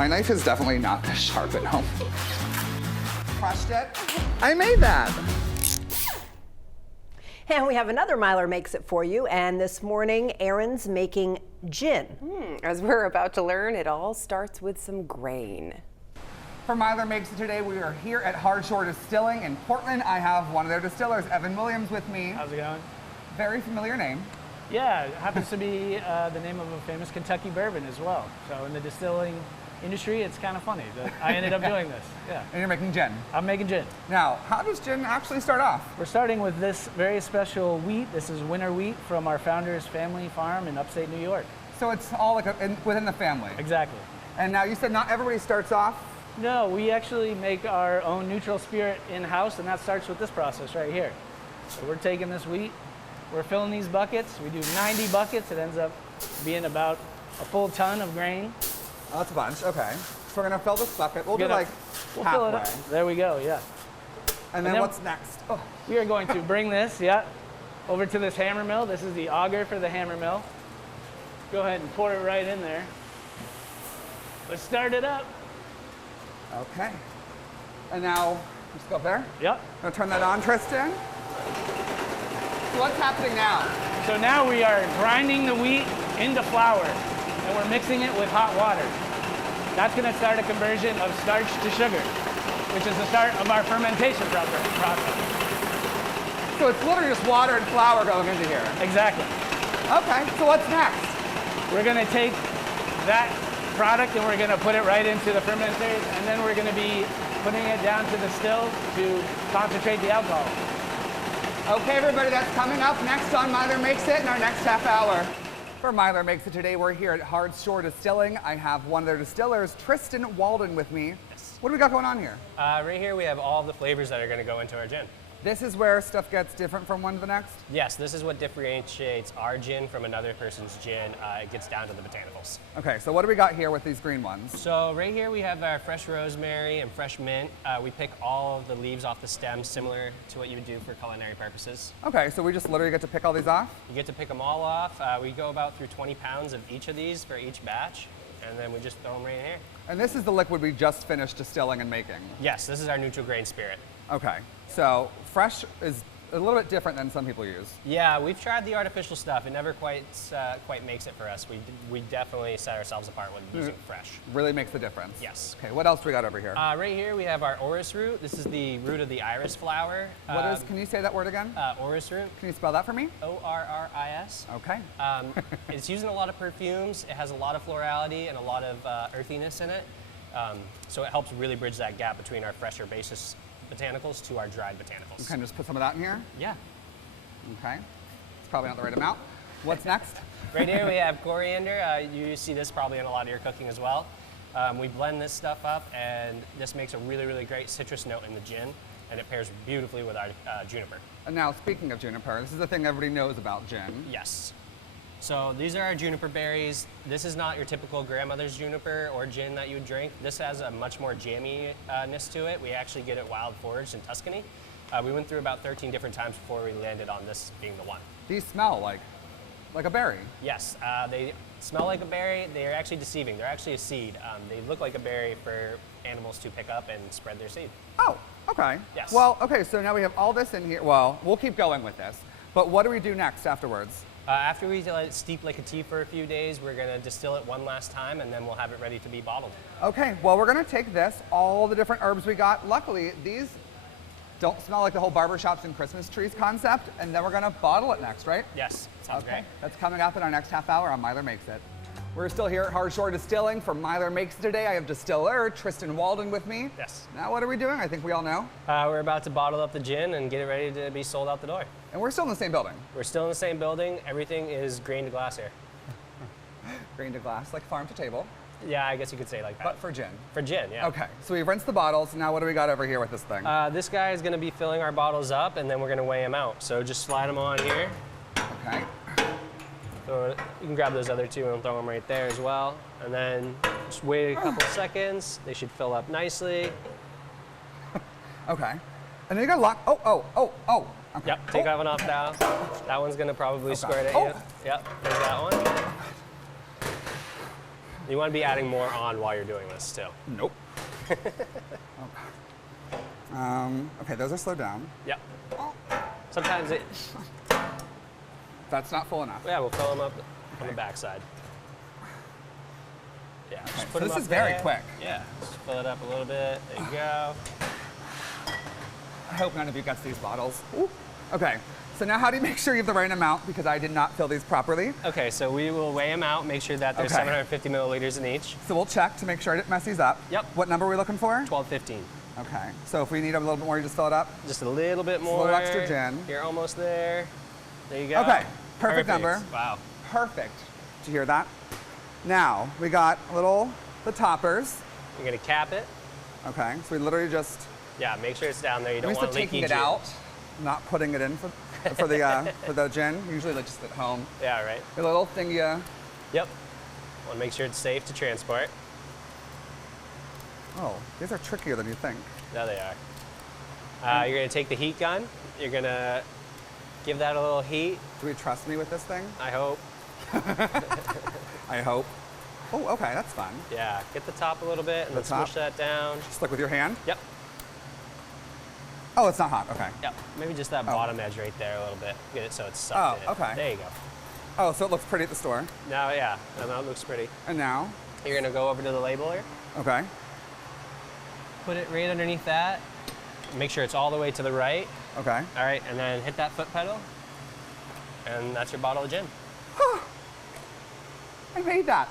My knife is definitely not this sharp at home. Crushed it. I made that. And we have another Myler Makes It for you, and this morning Erin's making gin. As we're about to learn, it all starts with some grain. For Myler Makes It today, we are here at Hardshore Distilling in Portland. I have one of their distillers, Evan Williams, with me. How's it going? Very familiar name. Yeah, it happens to be the name of a famous Kentucky bourbon as well. So in the distilling industry, it's kind of funny that I ended up doing this. Yeah. And you're making gin. I'm making gin. Now, how does gin actually start off? We're starting with this very special wheat. This is winter wheat from our founder's family farm in upstate New York. So it's all like within the family. Exactly. And now you said not everybody starts off. No, we actually make our own neutral spirit in-house, and that starts with this process right here. So we're taking this wheat, we're filling these buckets. We do 90 buckets. It ends up being about a full ton of grain. Oh, that's a bunch. Okay. So we're gonna fill this bucket. We'll do We'll like fill halfway. it up. There we go, yeah. And then then- what's next? Oh. We are going to bring this, over to this hammer mill. This is the auger for the hammer mill. Go ahead and pour it right in there. Let's start it up. Okay. And now, just go up there. Yep. Gonna turn that on, Tristan. So what's happening now? So now we are grinding the wheat into flour, and we're mixing it with hot water. That's gonna start a conversion of starch to sugar, which is the start of our fermentation process. So it's literally just water and flour going into here. Exactly. Okay, so what's next? We're gonna take that product and we're gonna put it right into the fermenters, and then we're gonna be putting it down to the still to concentrate the alcohol. Okay, everybody, that's coming up next on Myler Makes It in our next half hour. For Myler Makes It today, we're here at Hardshore Distilling. I have one of their distillers, Tristan Walden, with me. Yes. What do we got going on here? Right here we have all the flavors that are going to go into our gin. This is where stuff gets different from one to the next? Yes, this is what differentiates our gin from another person's gin. It gets down to the botanicals. Okay, so what do we got here with these green ones? So right here we have our fresh rosemary and fresh mint. We pick all of the leaves off the stem, similar to what you would do for culinary purposes. Okay, so we just literally get to pick all these off? You get to pick them all off. We go about through 20 pounds of each of these for each batch, and then we just throw them right in here. And this is the liquid we just finished distilling and making? Yes, this is our neutral grain spirit. Okay, so fresh is a little bit different than some people use. Yeah, we've tried the artificial stuff. It never quite makes it for us. We definitely set ourselves apart with using fresh. Really makes the difference. Yes. Okay, what else do we got over here? Right here we have our orris root. This is the root of the iris flower. Can you say that word again? Orris root? Can you spell that for me? O-R-R-I-S. Okay. It's used in a lot of perfumes. It has a lot of florality and a lot of earthiness in it. So it helps really bridge that gap between our fresher basis botanicals to our dried botanicals. Okay, just put some of that in here. Yeah. Okay. It's probably not the right amount. What's next? Right here we have coriander. You see this probably in a lot of your cooking as well. We blend this stuff up, and this makes a really, really great citrus note in the gin, and it pairs beautifully with our juniper. And now, speaking of juniper, this is the thing everybody knows about gin. Yes. So these are our juniper berries. This is not your typical grandmother's juniper or gin that you would drink. This has a much more jammy-ness to it. We actually get it wild foraged in Tuscany. We went through about 13 different times before we landed on this being the one. These smell like a berry. Yes, they smell like a berry. They are actually deceiving. They're actually a seed. They look like a berry for animals to pick up and spread their seed. Oh, okay. Yes. Well, okay, so now we have all this in here. Well, we'll keep going with this. But what do we do next afterwards? After we let it steep like a tea for a few days, we're gonna distill it one last time, and then we'll have it ready to be bottled. Okay, well, we're gonna take this, all the different herbs we got. Luckily, these don't smell like the whole barbershops and Christmas trees concept, and then we're gonna bottle it next, right? Yes, sounds great. That's coming up in our next half hour on Myler Makes It. We're still here at Hardshore Distilling for Myler Makes It today. I have distiller Tristan Walden with me. Yes. Now what are we doing? I think we all know. We're about to bottle up the gin and get it ready to be sold out the door. And we're still in the same building. We're still in the same building. Everything is grain to glass here. Grain to glass, like farm to table, Yeah, I guess you could say like that. but for gin. For gin, yeah. Okay, so we've rinsed the bottles. Now what do we got over here with this thing? This guy is gonna be filling our bottles up, and then we're gonna weigh them out. So just slide them on here. Okay. So you can grab those other two and throw them right there as well. And then just wait a couple seconds. They should fill up nicely. Okay. And then you got lock. Oh. Okay. Yep, take that one off now. That one's gonna probably squirt at you. Yep, there's that one. You want to be adding more on while you're doing this too. Nope. Okay, those are slowed down. Yep. Sometimes it. That's not full enough. Yeah, we'll fill them up on the backside. Yeah. Okay, Just so put them this up is very there. quick. Yeah. Just fill it up a little bit. There you go. I hope none of you gets these bottles. Ooh. Okay, so now how do you make sure you have the right amount, because I did not fill these properly? Okay, so we will weigh them out, make sure that there's Okay. 750 milliliters in each. So we'll check to make sure I didn't mess these up. Yep. What number are we looking for? 1215. Okay, so if we need a little bit more, you just fill it up? Just a little bit more. little extra gin. You're almost there. There you go. Okay, perfect number. Wow. Perfect. Did you hear that? Now, we got the toppers. You're gonna cap it. Okay, so we literally just, Yeah, make sure it's down there. You I'm don't used want to leaky taking it gin. out, not putting it in for the gin. Usually like just at home. Yeah, right. The little thing you, Yep. Want to make sure it's safe to transport. oh, these are trickier than you think. There they are. You're gonna take the heat gun. You're gonna give that a little heat. Do we trust me with this thing? I hope. I hope. Oh, okay, that's fun. Yeah. Get the top a little bit and The then top? smush that down. Just like with your hand? Yep. Oh, it's not hot, okay. Yep. Maybe just that Oh. bottom edge right there a little bit. Get it so it's sucked in. Oh, okay. There you go. Oh, so it looks pretty at the store. Now, yeah. Now that looks pretty. And now, You're gonna go over to the labeler. okay. Put it right underneath that. Make sure it's all the way to the right. Okay. All right, and then hit that foot pedal. And that's your bottle of gin. I made that.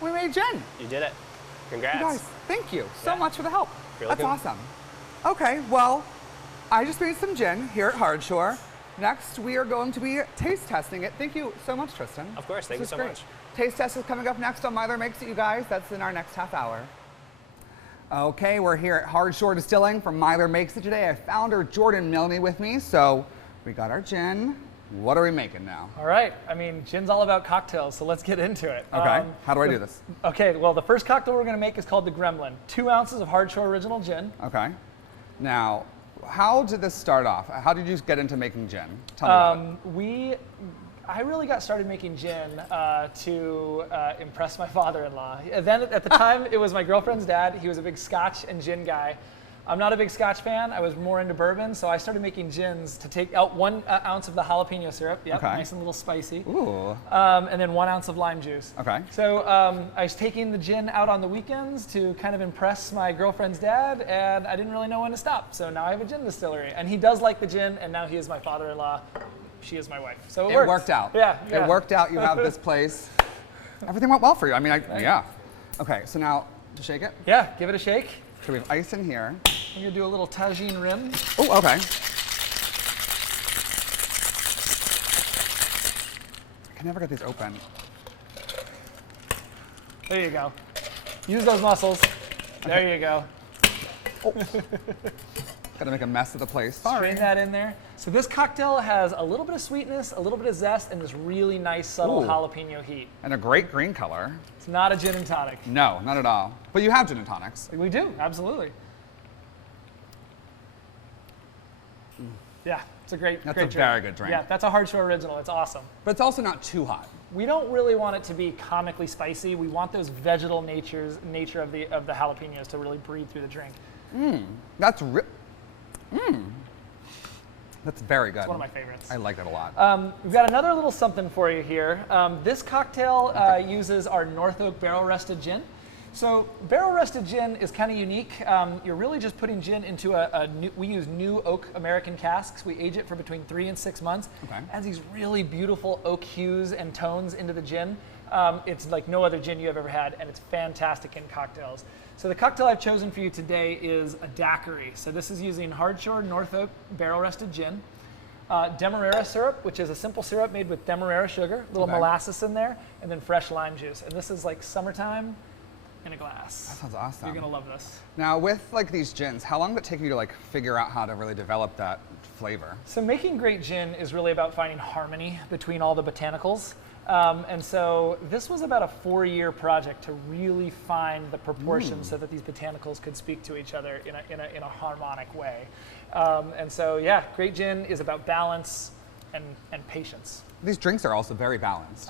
We made gin. You did it. Congrats. You guys, thank you so Yeah. much for the help. You're That's welcome. awesome. Okay, well, I just made some gin here at Hardshore. Next, we are going to be taste testing it. Thank you so much, Tristan. Of course, thank This you is so great. much. Taste test is coming up next on Myler Makes It, you guys. That's in our next half hour. Okay, we're here at Hardshore Distilling from Myler Makes It today. I have founder Jordan Milne with me, so we got our gin. What are we making now? All right. I mean, gin's all about cocktails, so let's get into it. Okay, how do I do this? Okay, well, the first cocktail we're going to make is called the Gremlin. 2 ounces of Hardshore Original Gin. Okay. Now, how did this start off? How did you get into making gin? Tell me about it. I really got started making gin to impress my father-in-law. Then at the time, it was my girlfriend's dad. He was a big Scotch and gin guy. I'm not a big Scotch fan. I was more into bourbon, so I started making gins to take out 1 ounce of the jalapeno syrup. Yep, Okay. nice and a little spicy. Ooh. And then 1 ounce of lime juice. Okay. So I was taking the gin out on the weekends to kind of impress my girlfriend's dad, and I didn't really know when to stop. So now I have a gin distillery, and he does like the gin, and now he is my father-in-law. She is my wife. So It worked out. Yeah. It worked out. You have this place. Everything went well for you. I mean, yeah. Okay, so now to shake it. Yeah, give it a shake. So we have ice in here. I'm gonna do a little tagine rim. Oh, okay. I can never get these open. There you go. Use those muscles. There you go. Gotta make a mess of the place. Strain that in there. So this cocktail has a little bit of sweetness, a little bit of zest, and this really nice subtle Ooh. jalapeno heat. And a great green color. It's not a gin and tonic. No, not at all. But you have gin and tonics. We do, absolutely. Yeah, it's a great, That's great a drink. very good drink. Yeah, that's a Hardshore original. It's awesome. But it's also not too hot. We don't really want it to be comically spicy. We want those vegetal nature of the jalapenos to really breathe through the drink. That's That's very good. It's one of my favorites. I like it a lot. We've got another little something for you here. This cocktail uses our North Oak barrel rested gin. So barrel rested gin is kind of unique. You're really just putting gin into we use new oak American casks. We age it for between 3 and 6 months. Okay. Adds these really beautiful oak hues and tones into the gin. It's like no other gin you have ever had, and it's fantastic in cocktails. So the cocktail I've chosen for you today is a daiquiri. So this is using Hardshore North Oak barrel rested gin. Demerara syrup, which is a simple syrup made with Demerara sugar, a little Okay. molasses in there, and then fresh lime juice. And this is like summertime in a glass. That sounds awesome. You're gonna love this. Now with like these gins, how long did it take you to like figure out how to really develop that flavor? So making great gin is really about finding harmony between all the botanicals. And so this was about a 4-year project to really find the proportions so that these botanicals could speak to each other in a harmonic way. And so yeah, great gin is about balance, and patience. These drinks are also very balanced.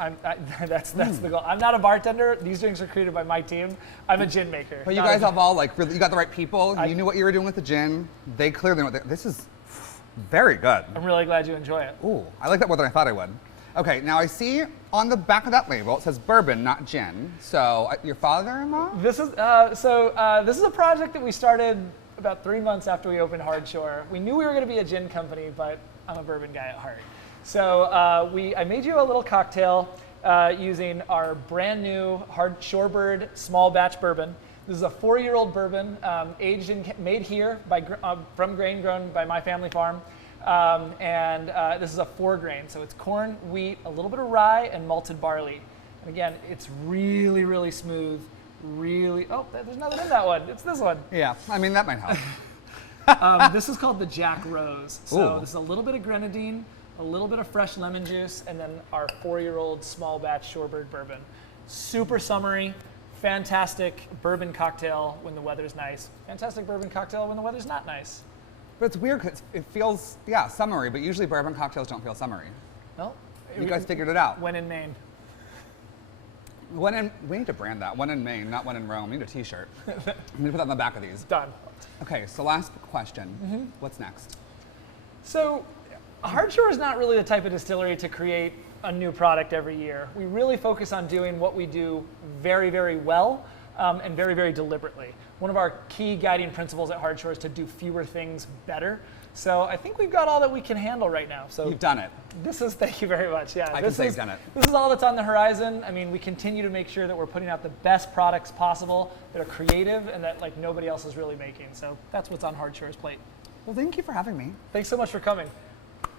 That's the goal. I'm not a bartender. These drinks are created by my team. I'm a gin maker. But you guys have all like really, you got the right people. You knew what you were doing with the gin. They clearly know what this is very good. I'm really glad you enjoy it. Ooh, I like that more than I thought I would. Okay, now I see on the back of that label it says bourbon, not gin. So your father-in-law? This is this is a project that we started about 3 months after we opened Hardshore. We knew we were going to be a gin company, but I'm a bourbon guy at heart. So I made you a little cocktail using our brand new Shorebird small batch bourbon. This is a 4-year-old bourbon, made here from grain grown by my family farm. This is a 4-grain, so it's corn, wheat, a little bit of rye, and malted barley. And again, it's really, really smooth. Really, oh, there's nothing in that one. It's this one. Yeah, I mean, that might help. This is called the Jack Rose. So Ooh. this is a little bit of grenadine, a little bit of fresh lemon juice, and then our 4-year-old small batch Shorebird bourbon. Super summery, fantastic bourbon cocktail when the weather's nice. Fantastic bourbon cocktail when the weather's not nice. But it's weird because it feels, yeah, summery, but usually bourbon cocktails don't feel summery. Well, You guys figured it out. when in Maine. We need to brand that. One in Maine, not one in Rome. We need a t-shirt. I'm gonna put that on the back of these. Done. Okay, so last question. What's next? So, Hardshore is not really the type of distillery to create a new product every year. We really focus on doing what we do very, very well and very, very deliberately. One of our key guiding principles at Hardshore is to do fewer things better. So I think we've got all that we can handle right now. So You've done it. thank you very much. Yeah, I can say you've done it. This is all that's on the horizon. I mean, we continue to make sure that we're putting out the best products possible that are creative and that like nobody else is really making. So that's what's on Hardshore's plate. Well, thank you for having me. Thanks so much for coming.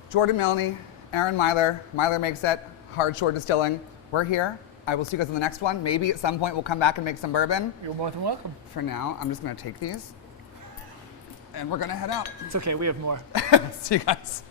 Jordan Milne, Aaron Myler, Myler Makes It, Hardshore Distilling. We're here. I will see you guys in the next one. Maybe at some point we'll come back and make some bourbon. You're more than welcome. For now, I'm just gonna take these and we're gonna head out. It's okay, we have more. See you guys.